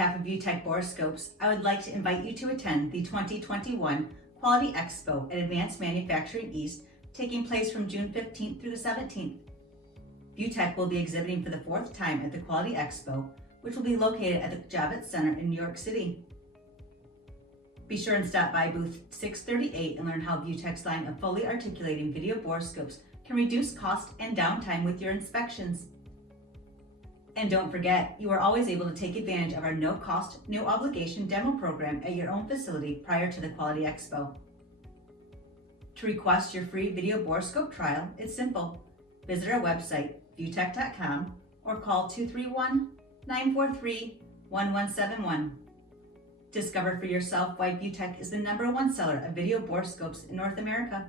behalf of ViewTech Borescopes, I would like to invite you to attend the 2021 Quality Expo at Advanced Manufacturing East, taking place from June 15th through the 17th. ViewTech will be exhibiting for the 4th time at the Quality Expo, which will be located at the Javits Center in New York City. Be sure and stop by booth 638 and learn how ViewTech's line of fully articulating video borescopes can reduce cost and downtime with your inspections. And don't forget, you are always able to take advantage of our no-cost, no-obligation demo program at your own facility prior to the Quality Expo. To request your free video borescope trial, it's simple. Visit our website, viewtech.com, or call 231-943-1171. Discover for yourself why ViewTech is the #1 seller of video borescopes in North America.